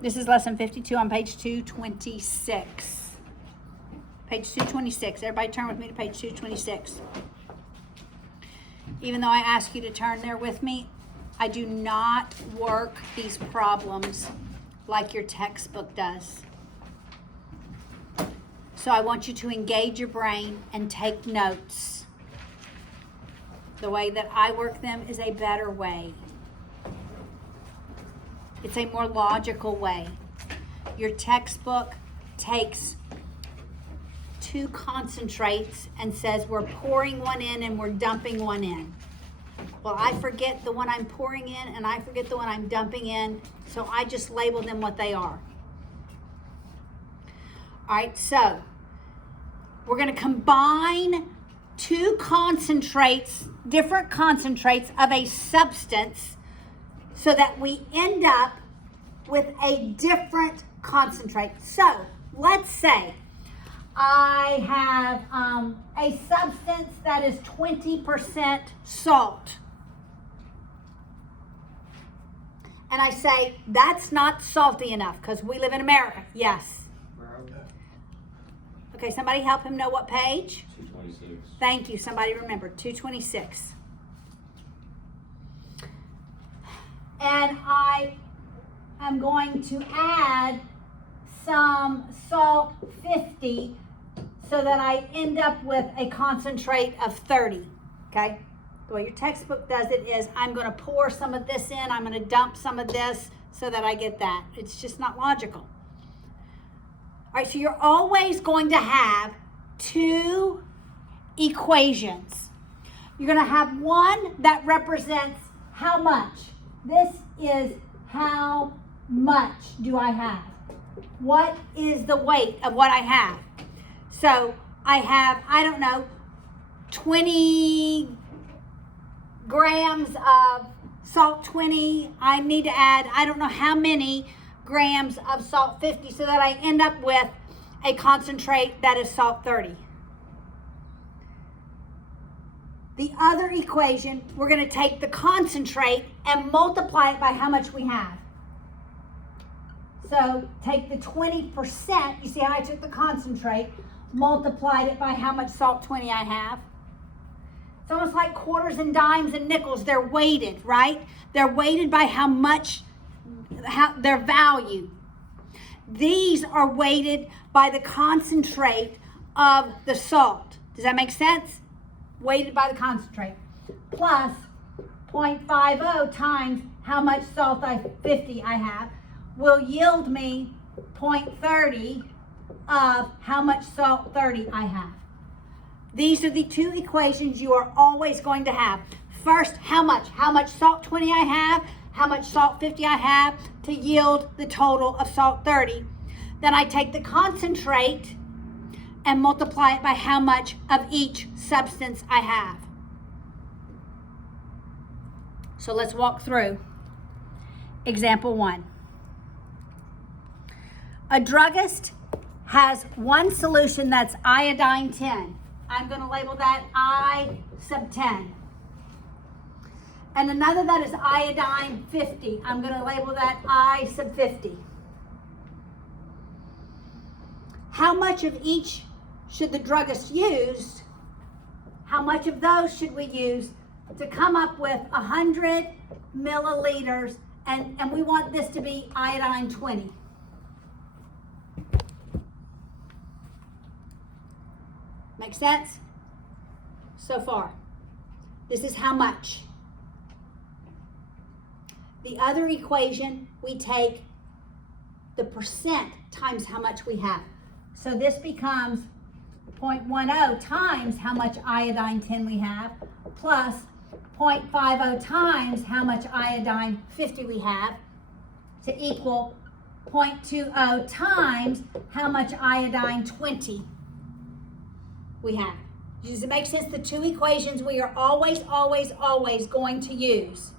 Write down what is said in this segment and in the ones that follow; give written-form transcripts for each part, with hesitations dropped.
This is lesson 52 on page 226. Page 226. Everybody turn with me to page 226. Even though I ask you to turn there with me, I do not work these problems like your textbook does. So I want you to engage your brain and take notes. The way that I work them is a better way. It's a more logical way. Your textbook takes two concentrates and says we're pouring one in and we're dumping one in. Well, I forget the one I'm pouring in and I forget the one I'm dumping in, so I just label them what they are. All right, so we're going to combine two concentrates, different concentrates of a substance, so that we end up with a different concentrate. So let's say I have a substance that is 20% salt. And I say, that's not salty enough because we live in America. Yes. Okay, somebody help him know what page? 226. Thank you. Somebody remember, 226. And I am going to add some salt 50 so that I end up with a concentrate of 30, okay? The way your textbook does it is I'm going to pour some of this in, I'm going to dump some of this so that I get that. It's just not logical. All right, so you're always going to have two equations. You're going to have one that represents how much. This is how much do I have? What is the weight of what I have? So I have, I don't know, 20 grams of salt 20. I need to add, I don't know how many grams of salt 50 so that I end up with a concentrate that is salt 30. The other equation, we're going to take the concentrate and multiply it by how much we have. So take the 20%, you see how I took the concentrate, multiplied it by how much salt 20 I have. It's almost like quarters and dimes and nickels. They're weighted, right? They're weighted by how much, their value. These are weighted by the concentrate of the salt. Does that make sense? Weighted by the concentrate, plus 0.50 times how much salt 50 I have will yield me 0.30 of how much salt 30 I have. These are the two equations you are always going to have. First, how much salt 20 I have, how much salt 50 I have to yield the total of salt 30. Then I take the concentrate and multiply it by how much of each substance I have. So let's walk through example 1. A druggist has one solution that's iodine 10. I'm going to label that I sub 10. And another that is iodine 50. I'm going to label that I sub 50. How much of each should the druggist use? How much of those should we use to come up with 100 milliliters, and we want this to be iodine 20? Make sense? So far. This is how much. The other equation, we take the percent times how much we have. So this becomes 0.10 times how much iodine 10 we have, plus 0.50 times how much iodine 50 we have, to equal 0.20 times how much iodine 20 we have. Does it make sense? The two equations we are always, always, always going to use.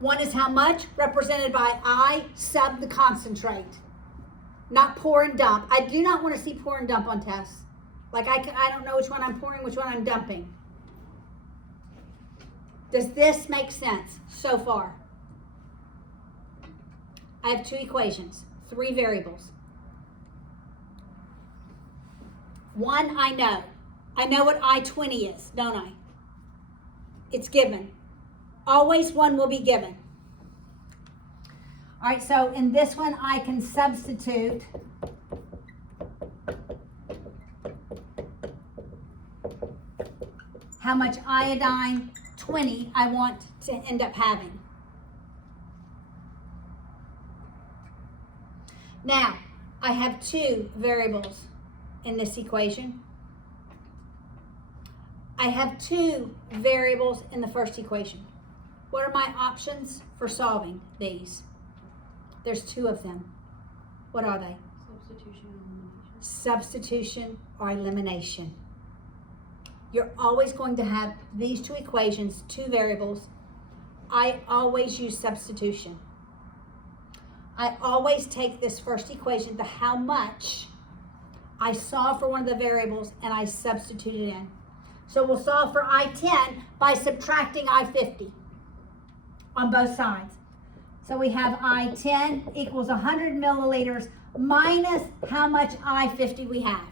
One is how much, represented by I sub the concentrate. Not pour and dump. I do not want to see pour and dump on tests. Like I don't know which one I'm pouring, which one I'm dumping. Does this make sense so far? I have two equations, three variables. One I know. I know what I-20 is, don't I? It's given. Always one will be given. All right, so in this one I can substitute how much iodine 20 I want to end up having. Now, I have two variables in this equation. I have two variables in the first equation. What are my options for solving these? There's two of them. What are they? Substitution or elimination. You're always going to have these two equations, two variables. I always use substitution. I always take this first equation, the how much I solve for one of the variables, and I substitute it in. So we'll solve for I-10 by subtracting I-50 on both sides. So we have I-10 equals 100 milliliters minus how much I-50 we have.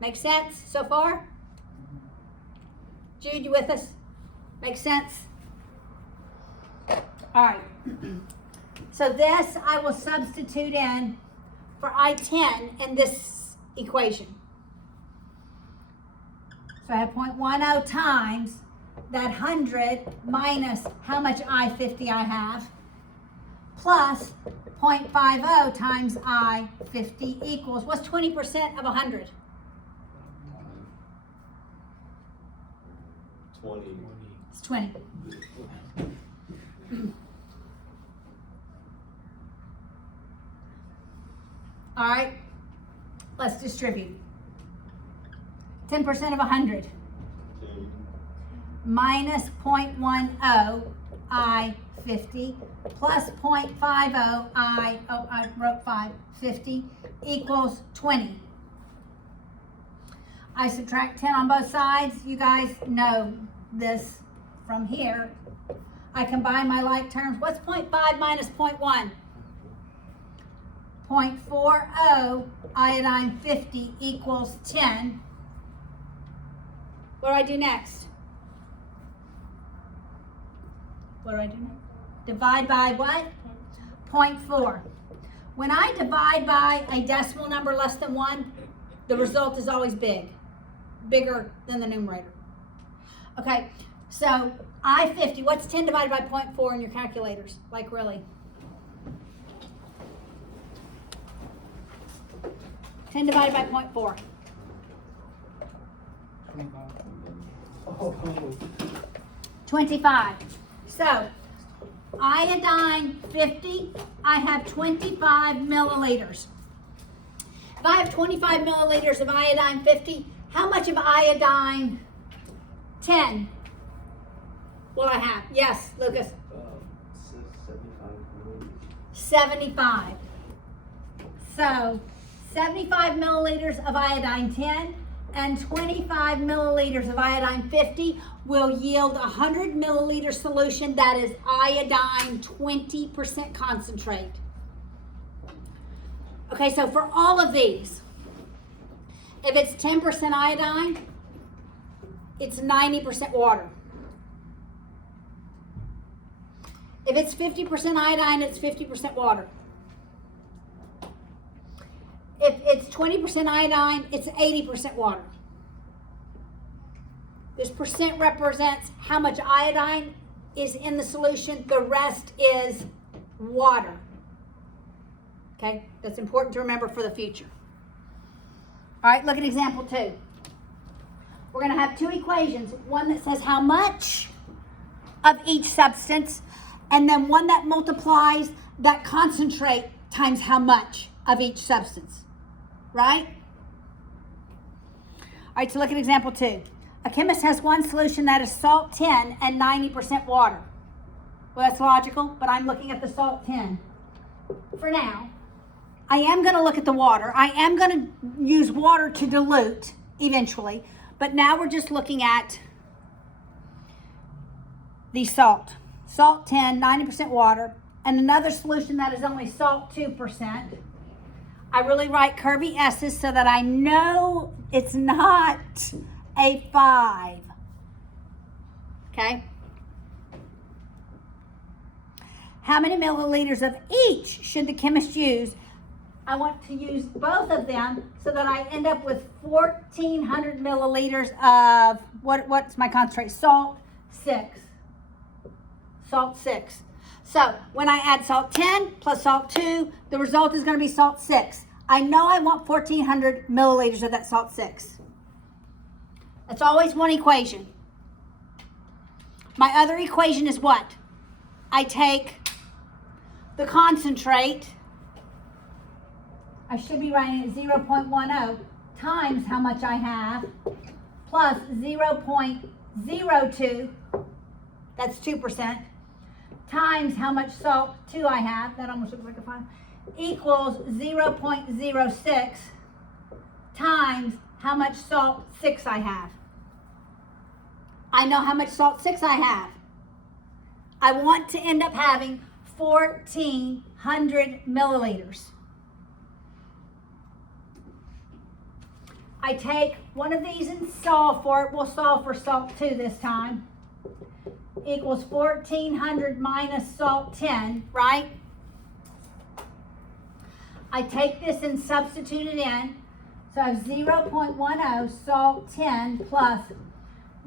Make sense so far? Jude, you with us? Make sense? All right. So this I will substitute in for I-10 in this equation. So I have 0.10 times that 100 minus how much I-50 I have, plus 0.50 times I-50 equals, what's 20% of 100? 20. It's 20. All right, let's distribute. 10% of 100 minus 0.10 I-50 plus 0.50 I wrote 50 equals 20. I subtract 10 on both sides. You guys know this from here. I combine my like terms. What's 0.5 minus 0.1? 0.40 iodine 50 equals 10. What do I do next? What do I do next? Divide by what? 0.4. When I divide by a decimal number less than 1, the result is always bigger than the numerator. Okay, so I-50, what's 10 divided by 0.4 in your calculators? Like really? 10 divided by 0.4. 25. So, iodine 50, I have 25 milliliters. If I have 25 milliliters of iodine 50, how much of iodine 10 will I have? Yes, Lucas? 75. So, 75 milliliters of iodine 10 and 25 milliliters of iodine 50 will yield a 100 milliliter solution that is iodine 20% concentrate. Okay, so for all of these, if it's 10% iodine, it's 90% water. If it's 50% iodine, it's 50% water. If it's 20% iodine, it's 80% water. This percent represents how much iodine is in the solution. The rest is water. Okay, that's important to remember for the future. All right, look at example 2. We're going to have two equations. One that says how much of each substance, and then one that multiplies that concentrate times how much of each substance. Right? All right, so look at example 2. A chemist has one solution that is salt 10 and 90% water. Well, that's logical, but I'm looking at the salt 10 for now. I am going to look at the water. I am going to use water to dilute eventually, but now we're just looking at the salt. Salt 10, 90% water. and another solution that is only salt 2%. I really write curvy S's so that I know it's not a 5. Okay? How many milliliters of each should the chemist use? I want to use both of them so that I end up with 1,400 milliliters of, what's my concentrate? Salt 6. Salt 6. So when I add salt 10 plus salt 2, the result is going to be salt 6. I know I want 1,400 milliliters of that salt 6. That's always one equation. My other equation is what? I take the concentrate, I should be writing it 0.10 times how much I have, plus 0.02, that's 2%, times how much salt 2 I have, that almost looks like a 5, equals 0.06 times how much salt 6 I have. I know how much salt 6 I have. I want to end up having 1,400 milliliters. I take one of these and solve for it. We'll solve for salt 2 this time. Equals 1,400 minus salt 10, right? I take this and substitute it in. So I have 0.10 salt 10 plus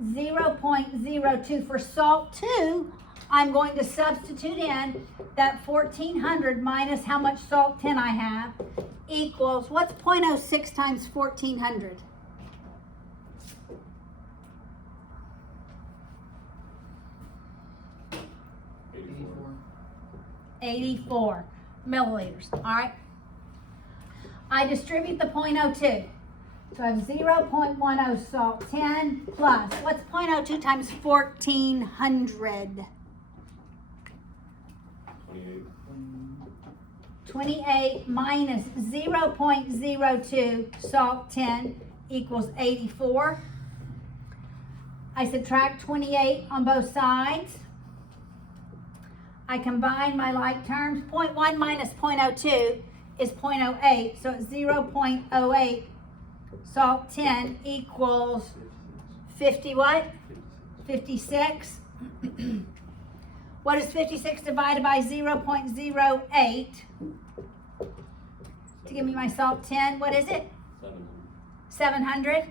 0.02 for salt 2. I'm going to substitute in that 1,400 minus how much salt 10 I have equals, what's 0.06 times 1,400? $84 milliliters. All right. I distribute the 0.02. So I have 0.10 salt 10 plus, what's 0.02 times 1,400? 28 minus 0.02 salt 10 equals 84. I subtract 28 on both sides. I combine my like terms. 0.1 minus 0.02 is 0.08, so it's 0.08 salt 10 equals 50 what? 56. What is 56 divided by 0.08 to give me my salt 10? What is it? 700.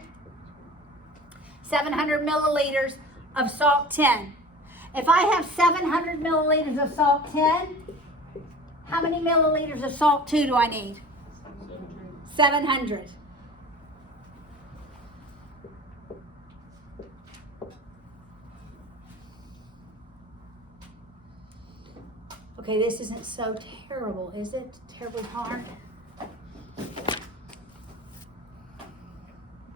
700 milliliters of salt 10. If I have 700 milliliters of salt 10, how many milliliters of salt 2 do I need? 700. Okay, this isn't so terrible, is it? Terribly hard.